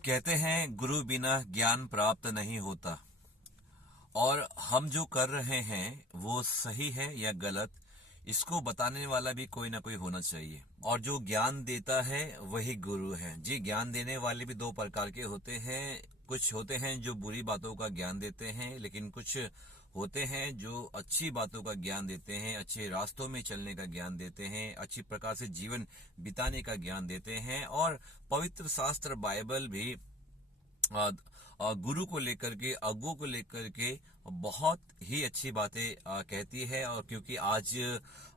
कहते हैं गुरु बिना ज्ञान प्राप्त नहीं होता। और हम जो कर रहे हैं वो सही है या गलत, इसको बताने वाला भी कोई ना कोई होना चाहिए। और जो ज्ञान देता है वही गुरु है जी। ज्ञान देने वाले भी दो प्रकार के होते हैं। कुछ होते हैं जो बुरी बातों का ज्ञान देते हैं, लेकिन कुछ होते हैं जो अच्छी बातों का ज्ञान देते हैं, अच्छे रास्तों में चलने का ज्ञान देते हैं, अच्छी प्रकार से जीवन बिताने का ज्ञान देते हैं। और पवित्र शास्त्र बाइबल भी गुरु को लेकर के, अगुओं को लेकर के बहुत ही अच्छी बातें कहती है। और क्योंकि आज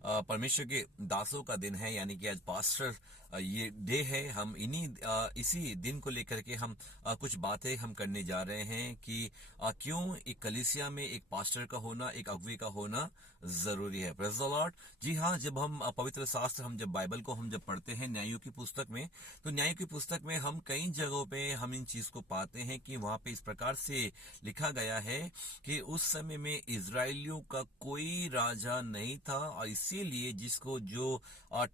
परमेश्वर के दासों का दिन है, यानी कि आज पास्टर ये डे है, हम इसी दिन को लेकर के हम कुछ बातें हम करने जा रहे हैं कि क्यों एक कलीसिया में एक पास्टर का होना, एक अगुवे का होना जरूरी है। Praise the Lord. जी हाँ, जब हम पवित्र शास्त्र, हम जब बाइबल को हम जब पढ़ते हैं न्यायों की पुस्तक में, तो न्यायों की पुस्तक में हम कई जगहों पे हम इन चीज को पाते हैं कि वहां पे इस प्रकार से लिखा गया है कि उस समय में इजरायलियों का कोई राजा नहीं था, और इसीलिए जिसको जो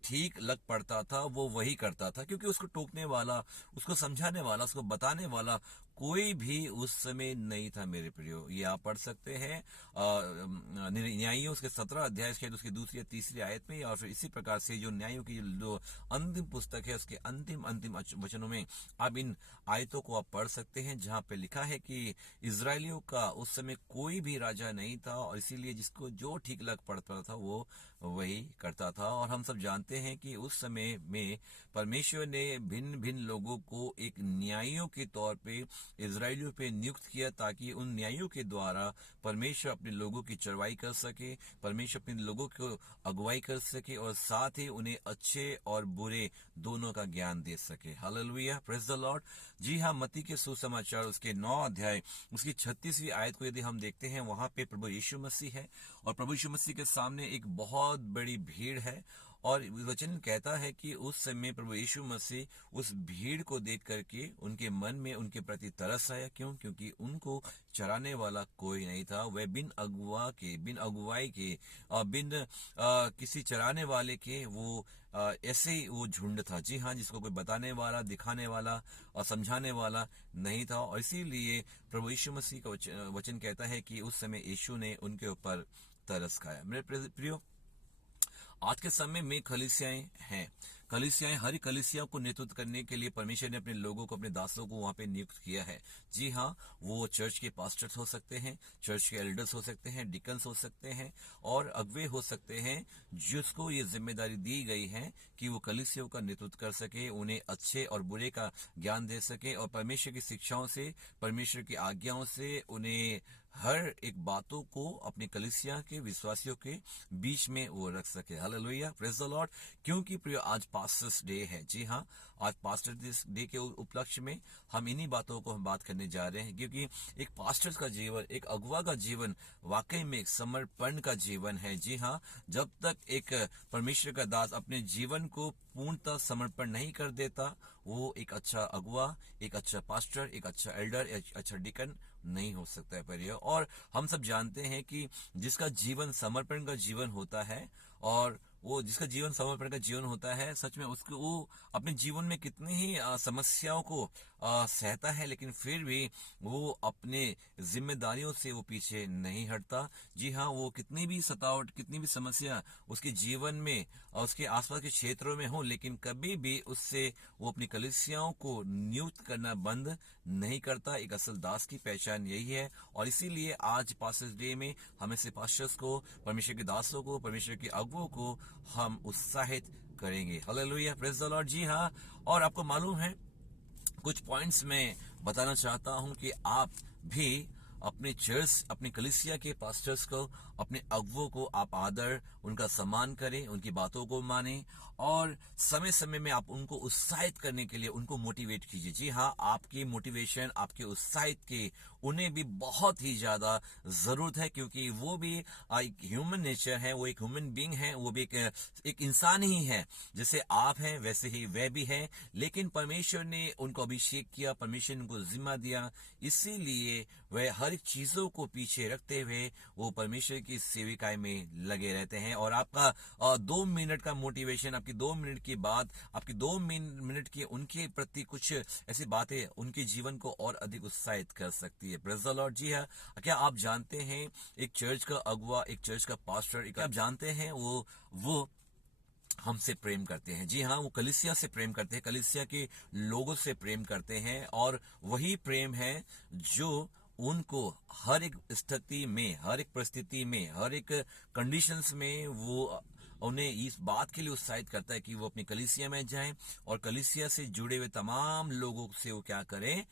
ठीक लग पड़ता था वो वही करता था, क्योंकि उसको टोकने वाला, उसको समझाने वाला, उसको बताने वाला कोई भी उस समय नहीं था। मेरे प्रियो, ये आप पढ़ सकते हैं न्यायियों उसके 17 अध्याय शायद उसकी दूसरी या तीसरी आयत में। और फिर इसी प्रकार से जो न्यायों की जो अंतिम पुस्तक है उसके अंतिम अंतिम वचनों में आप इन आयतों को आप पढ़ सकते हैं, जहां पे लिखा है कि इजरायलियों का उस समय कोई भी राजा नहीं था, और इसीलिए जिसको जो ठीक लग पड़ता था वो वही करता था। और हम सब जानते हैं कि उस समय में परमेश्वर ने भिन्न भिन्न लोगों को एक न्यायियों के तौर पे इजरायलियों पे नियुक्त किया, ताकि उन न्यायियों के द्वारा परमेश्वर अपने लोगों की चरवाई कर सके, परमेश्वर अपने लोगों को अगुवाई कर सके, और साथ ही उन्हें अच्छे और बुरे दोनों का ज्ञान दे सके। Hallelujah, praise the Lord. जी हाँ, मत्ती के सुसमाचार उसके 9 अध्याय उसकी 36वीं आयत को यदि हम देखते हैं, वहां पे प्रभु यीशु मसीह है, और प्रभु यीशु मसीह के सामने एक बहुत बड़ी भीड़ है। और वचन कहता है कि उस समय प्रभु यीशु मसीह उस भीड़ को देख करके उनके मन में उनके प्रति तरस आया। क्यों? क्योंकि उनको चराने वाला कोई नहीं था। वह बिन अगुवा के, बिन अगुवाई के, बिन किसी चराने वाले के वो ऐसे ही वो झुंड था। जी हाँ, जिसको कोई बताने वाला, दिखाने वाला और समझाने वाला नहीं था। और इसीलिए प्रभु यीशु मसीह का वचन कहता है कि उस समय यीशु ने उनके ऊपर तरस खाया। मेरे प्रियो, आज के समय में कलीसियाएं हैं। कलीसियाएं, हर कलीसिया को नेतृत्व करने के लिए परमेश्वर ने अपने लोगों को, अपने दासों को वहां पे नियुक्त किया है। जी हाँ, वो चर्च के पास्टर्स हो सकते हैं, चर्च के एल्डर्स हो सकते हैं, डिकन्स हो सकते हैं, और अगुवे हो सकते हैं, जिसको ये जिम्मेदारी दी गई है कि वो कलीसियों का नेतृत्व कर सके, उन्हें अच्छे और बुरे का ज्ञान दे सके, और परमेश्वर की शिक्षाओं से, परमेश्वर की आज्ञाओं से उन्हें हर एक बातों को अपने कलीसिया के विश्वासियों के बीच में वो रख सके। Hallelujah, praise the Lord. क्योंकि प्रिय आज पास्टर्स डे है। जी हाँ, आज पास्टर डे के उपलक्ष्य में हम इन्हीं बातों को हम बात करने जा रहे हैं, क्योंकि एक पास्टर का जीवन, एक अगुवा का जीवन वाकई में एक समर्पण का जीवन है। जी हाँ, जब तक एक परमेश्वर का दास अपने जीवन को पूर्णतः समर्पण नहीं कर देता, वो एक अच्छा अगुवा, एक अच्छा पास्टर, एक अच्छा एल्डर, एक अच्छा डिकन नहीं हो सकता है परियो। और हम सब जानते हैं कि जिसका जीवन समर्पण का जीवन होता है, और वो जिसका जीवन समर्पण का जीवन होता है, सच में उसको वो अपने जीवन में कितनी ही समस्याओं को सहता है, लेकिन फिर भी वो अपने जिम्मेदारियों से वो पीछे नहीं हटता। जी हाँ, वो कितनी भी सतावट, कितनी भी समस्या उसके जीवन में और उसके आसपास के क्षेत्रों में हो, लेकिन कभी भी उससे वो अपनी कलीसियाओं को नियुक्त करना बंद नहीं करता। एक असल दास की पहचान यही है। और इसीलिए आज पास्टर्स डे में हमें से पास्टर्स को, परमेश्वर के दासों को, परमेश्वर के अगुवों को हम उत्साहित करेंगे। Hallelujah, praise the Lord. जी हाँ, और आपको मालूम है, कुछ पॉइंट्स मैं बताना चाहता हूं कि आप भी अपने चर्च, अपने कलीसिया के पास्टर्स को, अपने अगुवों को आप आदर, उनका सम्मान करें, उनकी बातों को मानें, और समय समय में आप उनको उत्साहित करने के लिए उनको मोटिवेट कीजिए। जी हाँ, आपकी मोटिवेशन, आपके उत्साहित की उन्हें भी बहुत ही ज्यादा जरूरत है, क्योंकि वो भी एक ह्यूमन नेचर है, वो एक ह्यूमन बीइंग है, वो भी एक इंसान ही है। जैसे आप हैं वैसे ही वह भी है, लेकिन परमेश्वर ने उनको अभिषेक किया, परमेश्वर ने उनको जिम्मा दिया, इसीलिए वह हर हर एक चीजों को पीछे रखते हुए वो परमेश्वर की सेविकाई में लगे रहते हैं। और आपका 2 मिनट का मोटिवेशन, आपकी 2 मिनट की बात, आपकी 2 मिनट की उनके प्रति कुछ ऐसी बातें उनके जीवन को और अधिक उत्साहित कर सकती है। Praise the Lord. जी हाँ, क्या आप जानते हैं एक चर्च का अगुआ, एक चर्च का पास्टर, आप जानते हैं वो हमसे प्रेम करते हैं। जी हाँ, वो कलीसिया से प्रेम करते हैं, कलीसिया के लोगों से प्रेम करते हैं। और वही प्रेम है जो उनको हर एक स्थिति में, हर एक परिस्थिति में, हर एक कंडीशंस में वो उन्हें इस बात के लिए उत्साहित करता है कि वो अपनी कलीसिया में जाएं और कलीसिया से जुड़े हुए तमाम लोगों से वो क्या करें,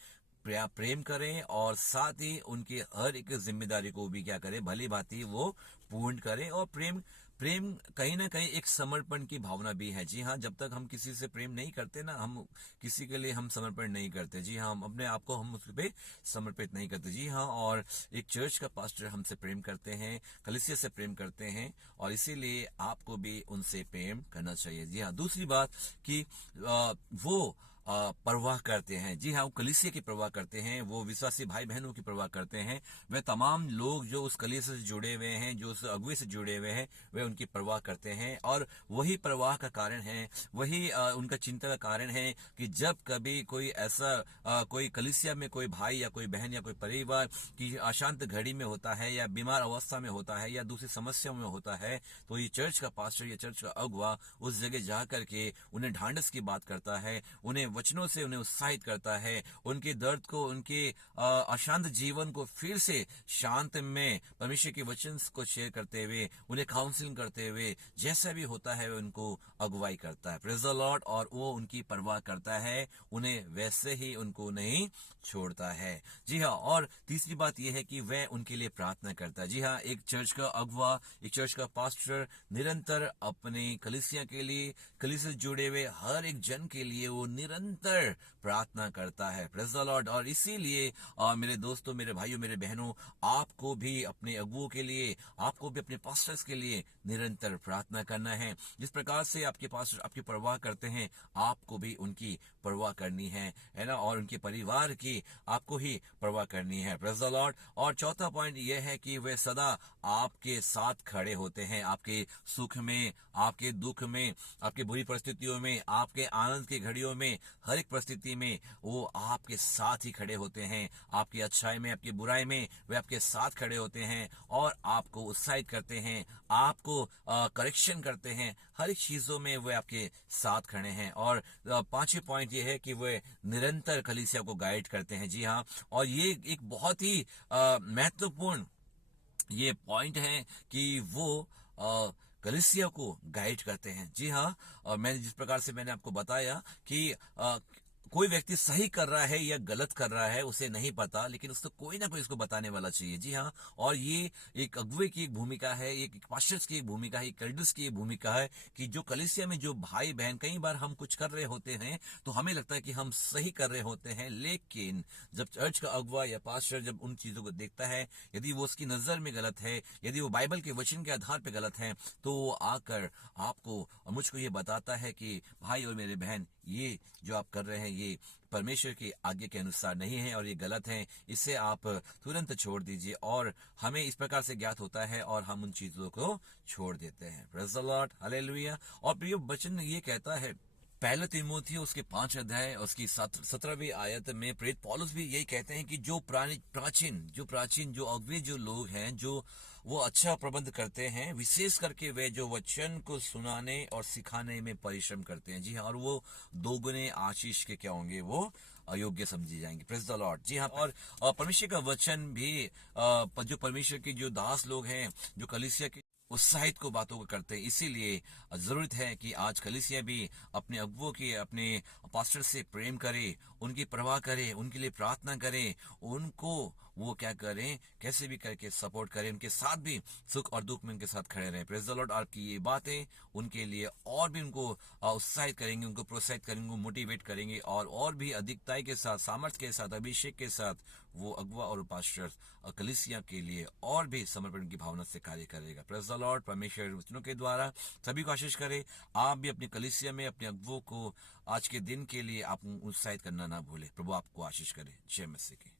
प्रेम करें, और साथ ही उनकी हर एक जिम्मेदारी को भी क्या करें, भली भांति वो पूर्ण करें। और प्रेम प्रेम कहीं ना कहीं एक समर्पण की भावना भी है। जी हाँ, जब तक हम किसी से प्रेम नहीं करते ना, हम किसी के लिए हम समर्पण नहीं करते। जी हाँ, हम अपने आप को हम उस पे समर्पित नहीं करते। जी हाँ, और एक चर्च का पास्टर हमसे प्रेम करते हैं, कलीसिया से प्रेम करते हैं, और इसीलिए आपको भी उनसे प्रेम करना चाहिए। जी हाँ, दूसरी बात कि वो परवाह करते हैं। जी हाँ, वो कलीसिया की परवाह करते हैं, वो विश्वासी भाई बहनों की परवाह करते हैं। वे तमाम लोग जो उस कलीसिया से जुड़े हुए हैं, जो उस अगुवे से जुड़े हुए हैं, वे उनकी परवाह करते हैं। और वही परवाह का कारण है, वही उनका चिंता का कारण है कि जब कभी कोई ऐसा कोई कलीसिया में कोई भाई या कोई बहन या कोई परिवार की अशांत घड़ी में होता है, या बीमार अवस्था में होता है, या दूसरी समस्याओं में होता है, तो ये चर्च का पास्टर या चर्च का अगुवा उस जगह जा करके उन्हें ढांढस की बात करता है, उन्हें वचनों से उन्हें उत्साहित करता है, उनके दर्द को, उनके अशांत जीवन को फिर से शांत में परमेश्वर के वचन को शेयर करते हुए, उन्हें काउंसलिंग करते हुए, जैसा भी होता है उनको अगुवाई करता है। Praise the Lord. और वो उनकी परवाह करता है, उन्हें वैसे ही उनको नहीं छोड़ता है। जी हाँ, और तीसरी बात यह है कि वह उनके लिए प्रार्थना करता है। जी हाँ, एक चर्च का अगुवा, एक चर्च का पास्टर निरंतर अपने कलीसिया के लिए, कलीसिया से जुड़े हुए हर एक जन के लिए वो निरंतर प्रार्थना करता है। Praise the Lord. और इसीलिए मेरे दोस्तों, मेरे भाइयों, मेरे बहनों, आपको भी अपने अगुओं के लिए, आपको भी अपने पास्टर्स के लिए निरंतर प्रार्थना करना है। जिस प्रकार से आपके पास्टर आपकी परवाह करते हैं, आपको भी उनकी परवाह करनी है ना, और उनके परिवार की आपको ही परवाह करनी है। Praise the Lord. और चौथा पॉइंट यह है कि वे सदा आपके साथ खड़े होते हैं, आपके सुख में, आपके दुख में, आपके बुरी परिस्थितियों में, आपके आनंद की घड़ियों में, हर एक परिस्थिति में वो आपके साथ ही खड़े होते हैं। आपकी अच्छाई में, आपकी बुराई में वे आपके साथ खड़े होते हैं और आपको उत्साहित करते हैं, आपको करेक्शन करते हैं, हर एक चीजों में वे आपके साथ खड़े हैं। और पांचवी पॉइंट ये है कि वे निरंतर कलीसिया को गाइड करते हैं। जी हाँ, और ये एक बहुत ही महत्वपूर्ण ये पॉइंट है कि वो कलीसिया को गाइड करते हैं। जी हाँ, और मैंने जिस प्रकार से मैंने आपको बताया कि कोई व्यक्ति सही कर रहा है या गलत कर रहा है उसे नहीं पता, लेकिन उसको कोई ना कोई उसको बताने वाला चाहिए। जी हाँ, और ये एक अगुवे की एक भूमिका है, एक पास्टर्स की एक भूमिका है, एक एल्डर्स की एक भूमिका है कि जो कलीसिया में जो भाई बहन, कई बार हम कुछ कर रहे होते हैं तो हमें लगता है कि हम सही कर रहे होते हैं, लेकिन जब चर्च का अगुवा या पास्टर जब उन चीजों को देखता है, यदि वो उसकी नजर में गलत है, यदि वो बाइबल के वचन के आधार पर गलत है, तो वो आकर आपको और मुझको ये बताता है कि भाई और मेरे बहन, ये जो आप कर रहे हैं ये परमेश्वर की आज्ञा के अनुसार नहीं है और ये गलत है, इसे आप तुरंत छोड़ दीजिए। और हमें इस प्रकार से ज्ञात होता है और हम उन चीजों को छोड़ देते हैं। Praise the Lord, hallelujah. और प्रिय वचन ये कहता है, पहले तीमुथियुस उसके 5 अध्याय उसकी 17वीं आयत में प्रेरित पौलुस भी यही कहते हैं कि जो प्राचीन जो अगुवे जो लोग हैं, जो वो अच्छा प्रबंध करते हैं, विशेष करके वे जो वचन को सुनाने और सिखाने में परिश्रम करते हैं। जी हाँ, और वो दोगुने आशीष के क्या होंगे, वो अयोग्य समझे जाएंगे। Praise the Lord. जी हाँ, और परमेश्वर का वचन भी जो परमेश्वर के जो दास लोग हैं, जो कलीसिया के उत्साहित को बातों को करते हैं, इसीलिए जरूरत है कि आज कलीसिया भी अपने अगुवों की, अपने पास्टर से प्रेम करे, उनकी परवाह करे, उनके लिए प्रार्थना करे, उनको वो क्या करें, कैसे भी करके सपोर्ट करें, उनके साथ भी सुख और दुख में उनके साथ खड़े रहें। Praise the Lord. आपकी ये बातें उनके लिए और भी उनको उत्साहित करेंगे, उनको प्रोत्साहित करेंगे, उनको मोटिवेट करेंगे, और भी अधिकताई के साथ, सामर्थ्य के साथ, अभिषेक के साथ वो अगुवा और पास्टर कलीसिया के लिए और भी समर्पण की भावना से कार्य करेगा। Praise the Lord. परमेश्वर वचनों के द्वारा सभी को आशीष करे। आप भी अपनी कलीसिया में अपने अगुवों को आज के दिन के लिए आप उत्साहित करना ना भूले। प्रभु आपको आशीष करे। जय मसीह की।